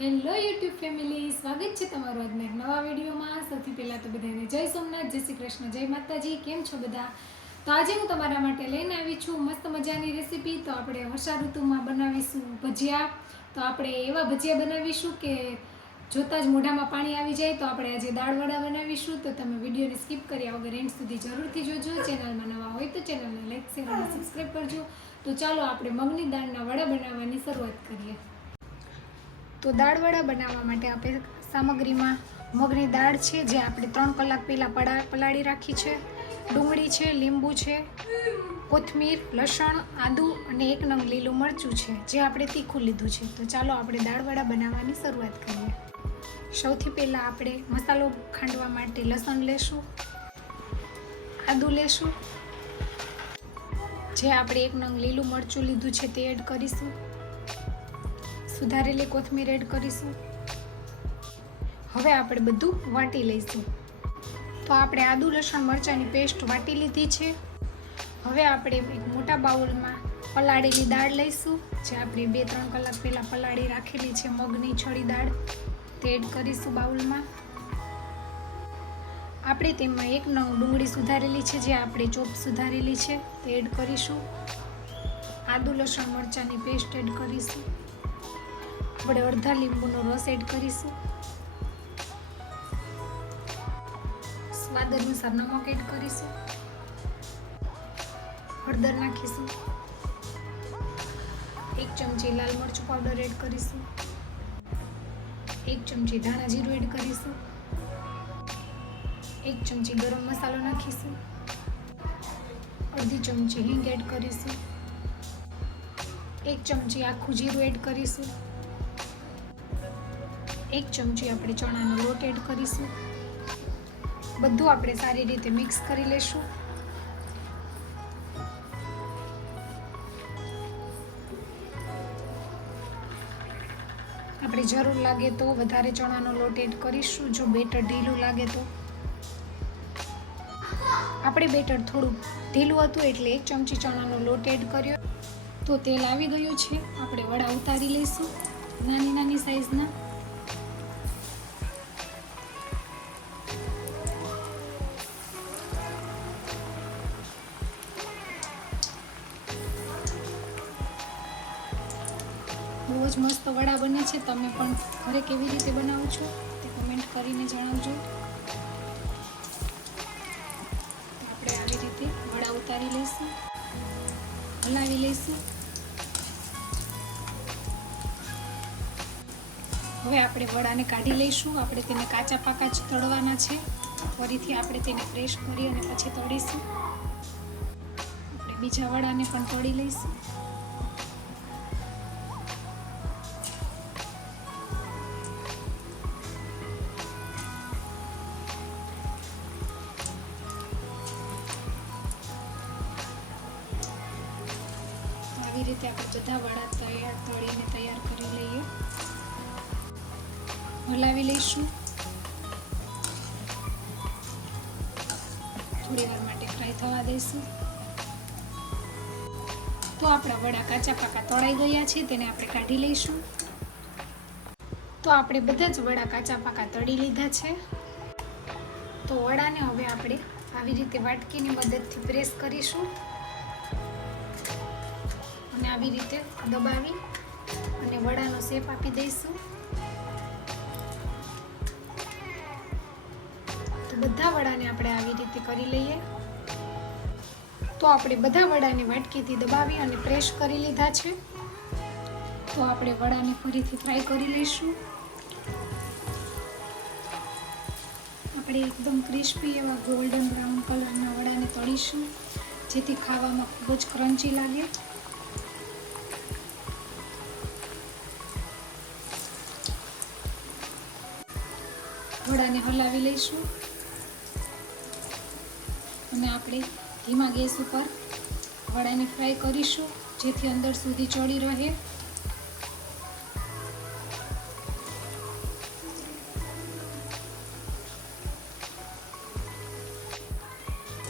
YouTube family, સ્વાગત છે તમારું આજના એક નવા વિડીયોમાં. સૌથી પહેલાં તો બધાને જય સોમનાથ, જય શ્રી કૃષ્ણ, જય માતાજી. કેમ છો બધા? તો આજે હું તમારા માટે લઈને આવી છું મસ્ત મજાની રેસીપી. તો આપણે વર્ષા ઋતુમાં બનાવીશું ભજીયા. તો આપણે એવા ભજીયા બનાવીશું કે જોતાં જ મોઢામાં પાણી આવી જાય. તો આપણે આજે દાળવડા બનાવીશું. તો તમે વિડીયોને સ્કીપ કર્યા વગર એન્ડ સુધી જરૂરથી જોજો. ચેનલમાં નવા હોય તો ચેનલને લાઈક, શેર અને સબસ્ક્રાઈબ કરજો. તો ચાલો આપણે મગની દાળના વડા બનાવવાની શરૂઆત કરીએ. તો દાળવડા બનાવવા માટે આપણે સામગ્રીમાં મગની દાળ છે, જે આપણે ત્રણ કલાક પહેલાં પડા, પલાળી રાખી છે. ડુંગળી છે, લીંબુ છે, કોથમીર, લસણ, આદુ અને એક નંગ લીલું મરચું છે, જે આપણે તીખું લીધું છે. તો ચાલો આપણે દાળવડા બનાવવાની શરૂઆત કરીએ. સૌથી પહેલાં આપણે મસાલો ખાંડવા માટે લસણ લેશું, આદુ લેશું. જે આપણે એક નંગ લીલું મરચું લીધું છે તે એડ કરીશું. સુધારેલી કોથમીર એડ કરીશું. હવે આપણે બધું વાટી લઈશું. તો આપણે આદુ, લસણ, મરચાંની પેસ્ટ વાટી લીધી છે. હવે આપણે એક મોટા બાઉલમાં પલાળેલી દાળ લઈશું. જે આપણે બે, ત્રણ કલાક પહેલાં પલાળી રાખેલી છે, મગની છોડી દાળ. તે એડ કરીશું બાઉલમાં. આપણે તેમાં એક નવ ડુંગળી સુધારેલી છે, જે આપણે ચોપ સુધારેલી છે, તે એડ કરીશું. આદુ, લસણ, મરચાંની પેસ્ટ એડ કરીશું. આપણે અડધા લીંબુનો રસ એડ કરીશું. સ્વાદ અનુસાર નમક એડ કરીશું. હળદર નાખીશું. એક ચમચી લાલ મરચું પાવડર એડ કરીશું. એક ચમચી ધાણા જીરું એડ કરીશું. એક ચમચી ગરમ મસાલો નાખીશું. અડધી ચમચી હિંગ એડ કરીશું. એક ચમચી આખું જીરું એડ કરીશું. એક ચમચી આપણે ચણાનો લોટ એડ કરીશું. બધું આપણે સારી રીતે મિક્સ કરી લેશું. આપણે જરૂર લાગે તો વધારે ચણાનો લોટ એડ કરીશું, જો બેટર ઢીલું લાગે તો. આપણે બેટર થોડું ઢીલું હતું એટલે એક ચમચી ચણાનો લોટ એડ કર્યો. તો તેલ આવી ગયું છે, આપણે વડા ઉતારી લઈશું નાની નાની સાઈઝના બહુ જ મસ્ત વડા બને છે. તમે પણ ઘરે કેવી રીતે બનાવો છો તે કમેન્ટ કરીને જણાવજો. આપણે આવી રીતે વડા ઉતારી લઈશું, હલાવી લઈશું. હવે આપણે વડાને કાઢી લઈશું. આપણે તેને કાચા પાકા જ તળવાના છે. ફરીથી આપણે તેને ફ્રેશ કરી અને પછી તળીશું. આપણે બીજા વડાને પણ તળી લઈશું. આવી રીતે આપણે બધા વડા તૈયાર તળીને તૈયાર કરી લઈએ. હલાવી લઈશું. થોડી વાર માટે ફ્રાય થવા દઈશું. તો આપણા વડા કાચા પાકા તળાઈ ગયા છે, તેને આપણે કાઢી લઈશું. તો આપણે બધા જ વડા કાચા પાકા તળી લીધા છે. તો વડાને હવે આપણે આવી રીતે વાટકીની મદદથી પ્રેસ કરીશું. આવી રીતે દબાવી અને વડાનો શેપ આપી દઈશું. તો બધા વડાને આપણે આવી રીતે કરી લઈએ. તો આપણે બધા વડાને વાટકીથી દબાવી અને પ્રેસ કરી લીધા છે. તો આપણે વડાને ફરીથી ફ્રાય કરી લઈશું. આપણે એકદમ ક્રિસ્પી એવા ગોલ્ડન બ્રાઉન કલરના વડાને તળીશું, જેથી ખાવામાં ખૂબ જ ક્રન્ચી લાગે. વડાને હલાવી લઈશું. અને આપણે ધીમા ગેસ ઉપર વડાને ફ્રાય કરીશું, જેથી અંદર સુધી ચડી રહે.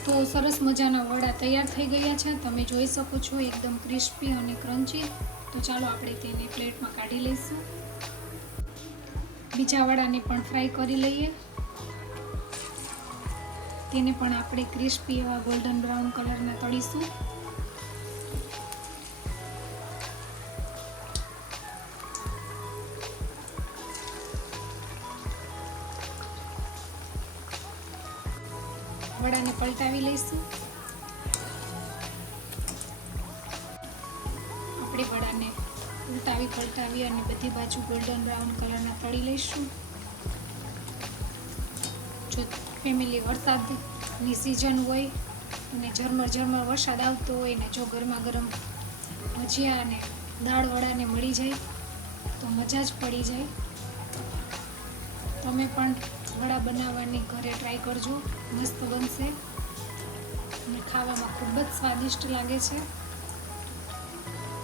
તો સરસ મજાના વડા તૈયાર થઈ ગયા છે. તમે જોઈ શકો છો, એકદમ ક્રિસ્પી અને ક્રન્ચી. તો ચાલો આપણે તેને પ્લેટમાં કાઢી લઈશું. બીજા વડાને પણ ફ્રાય કરી લઈએ. તેને પણ આપણે ક્રિસ્પી એવા ગોલ્ડન બ્રાઉન કલરના તળીશું. વડાને પલટાવી લઈશું. ઉલટાવી અને બધી બાજુ ગોલ્ડન બ્રાઉન કલરના તળી લઈશું. જો ફેમિલી વરસાદની સિઝન હોય અને ઝરમર ઝરમર વરસાદ આવતો હોય ને જો ગરમા ગરમ ભજીયા અને દાળ વડાને મળી જાય, તો મજા જ પડી જાય. તમે પણ વડા બનાવવાની ઘરે ટ્રાય કરજો, મસ્ત બનશે. અને ખાવામાં ખૂબ જ સ્વાદિષ્ટ લાગે છે.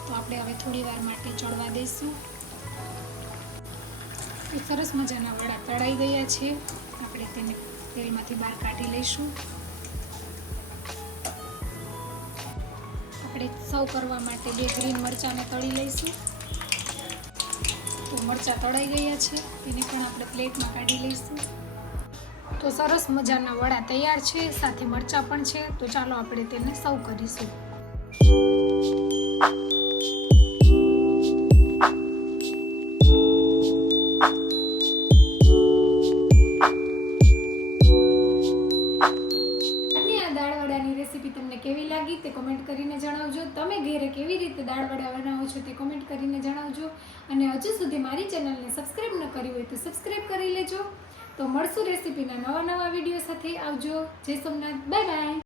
તો આપણે હવે થોડી વાર માટે ચડવા દઈશું એ સરસ મજાના વડા તળાઈ ગયા છે. આપણે તેને તેલમાંથી બહાર કાઢી લઈશું. આપણે સર્વ કરવા માટે બે ગ્રીન મરચાંને તળી લઈશું. તો મરચાં તળાઈ ગયા છે. તેને પણ આપણે પ્લેટમાં કાઢી લઈશું. તો સરસ મજાના વડા તૈયાર છે. સાથે મરચાં પણ છે. તો ચાલો આપણે તેને સર્વ કરીશું. કોમેન્ટ કરીને જણાવજો. તમે ઘેરે કેવી રીતે દાળવડા બનાવો છો તે કોમેન્ટ કરીને જણાવજો. અને હજુ સુધી મારી ચેનલને સબસ્ક્રાઈબ ન કરી હોય તો સબસ્ક્રાઈબ કરી લેજો. તો મળશું રેસીપીના નવા નવા વીડિયો સાથે. આવજો. જય સોમનાથ. Bye bye